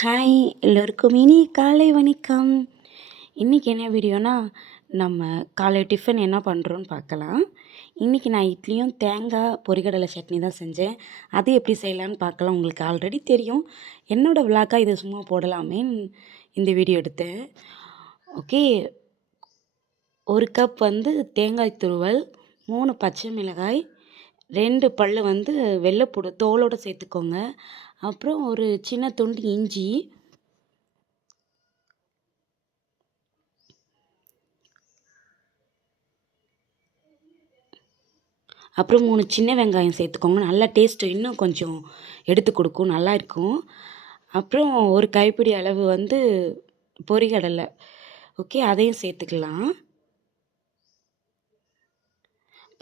Hi எல்லோருக்கும் இனி காலை வணக்கம். இன்றைக்கி என்ன வீடியோனா நம்ம காலை டிஃபன் என்ன பண்ணுறோன்னு பார்க்கலாம். இன்றைக்கி நான் இட்லியும் தேங்காய் பொரிகடலை சட்னி தான் செஞ்சேன். அது எப்படி செய்யலான்னு பார்க்கலாம். உங்களுக்கு ஆல்ரெடி தெரியும். என்னோடய விளாக்காக இதை சும்மா போடலாமே இந்த வீடியோ எடுத்தேன் ஓகே. ஒரு கப் வந்து தேங்காய் துருவல் மூணு பச்சை மிளகாய் ரெண்டு பல் வந்து வெள்ளைப்பூடு தோலோடு சேர்த்துக்கோங்க. அப்புறம் ஒரு சின்ன துண்டு இஞ்சி. அப்புறம் மூணு சின்ன வெங்காயம் சேர்த்துக்கோங்க. நல்லா டேஸ்ட்டு இன்னும் கொஞ்சம் எடுத்து கொடுக்கும். நல்லா இருக்கும். அப்புறம் ஒரு கைப்பிடி அளவு வந்து பொறிகடலை ஓகே அதையும் சேர்த்துக்கலாம்.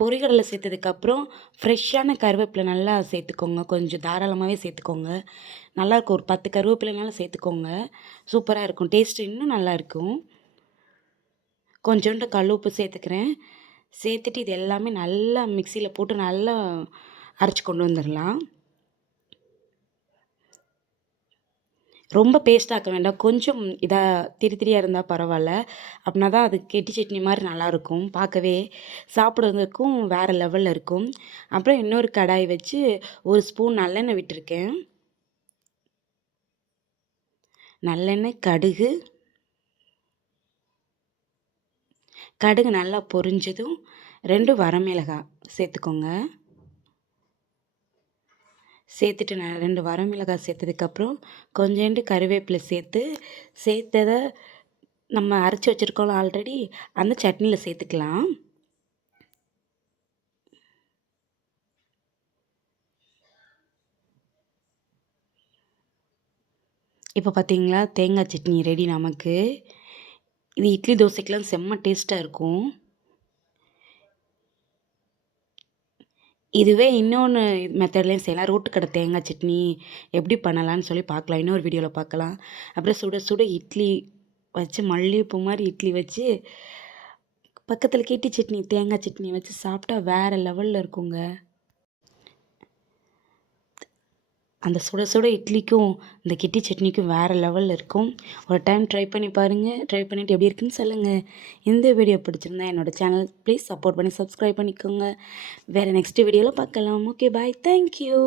பொரிகடலை சேர்த்ததுக்கப்புறம் ஃப்ரெஷ்ஷான கருவேப்பிலை நல்லா சேர்த்துக்கோங்க. கொஞ்சம் தாராளமாகவே சேர்த்துக்கோங்க. நல்லாயிருக்கும் ஒரு பத்து கருவேப்பிலைனாலும் சேர்த்துக்கோங்க. சூப்பராக இருக்கும். டேஸ்ட்டு இன்னும் நல்லாயிருக்கும் கொஞ்சோண்டு கல் உப்பு சேர்த்துக்கிறேன். சேர்த்துட்டு இது எல்லாமே நல்லா மிக்சியில் போட்டு நல்லா அரைச்சி கொண்டு வந்துடலாம். ரொம்ப பேஸ்ட்டாக்க வேண்டாம். கொஞ்சம் இதாக திரி திரியாக இருந்தால் பரவாயில்ல. அப்படின்னா தான் அது கெட்டி சட்னி மாதிரி நல்லாயிருக்கும் பார்க்கவே சாப்பிட்றதுக்கும் வேறு லெவலில் இருக்கும். அப்புறம் இன்னொரு கடாய் வச்சு ஒரு ஸ்பூன் நல்லெண்ணெய் விட்டுருக்கேன். நல்லெண்ணெய் கடுகு. கடுகு நல்லா பொரிஞ்சதும் ரெண்டு வரமிளகாய் சேர்த்துக்கோங்க. சேர்த்துட்டு நான் ரெண்டு வரமிளகாய் சேர்த்ததுக்கப்புறம் கொஞ்சோண்டு கருவேப்பிலை சேர்த்து சேர்த்ததை நம்ம அரைச்சி வச்சுருக்கோம் ஆல்ரெடி அந்த சட்னியில் சேர்த்துக்கலாம். இப்போ பார்த்தீங்களா தேங்காய் சட்னி ரெடி நமக்கு. இது இட்லி தோசைக்கெலாம் செம்ம டேஸ்ட்டாக இருக்கும். இதுவே இன்னொன்று மெத்தட்லேயும் செய்யலாம். ரோட்டு கடை தேங்காய் சட்னி எப்படி பண்ணலான்னு சொல்லி பார்க்கலாம். இன்னொரு வீடியோவில் பார்க்கலாம். அப்புறம் சுட சுட இட்லி வச்சு மல்லிகைப்பூ மாதிரி இட்லி வச்சு பக்கத்தில் கெட்டி சட்னி தேங்காய் சட்னி வச்சு சாப்பிட்டா வேறு லெவலில் இருக்குங்க. அந்த சுட சுட இட்லிக்கும் இந்த கிட்டி சட்னிக்கும் வேறு லெவலில் இருக்கும். ஒரு டைம் ட்ரை பண்ணி பாருங்கள் ட்ரை பண்ணிவிட்டு எப்படி இருக்குன்னு சொல்லுங்கள் இந்த வீடியோ பிடிச்சிருந்தா என்னோடய சேனல் ப்ளீஸ் சப்போர்ட் பண்ணி சப்ஸ்கிரைப் பண்ணிக்கோங்க. வேறு நெக்ஸ்ட் வீடியோவில் பார்க்கலாம். Okay bye thank you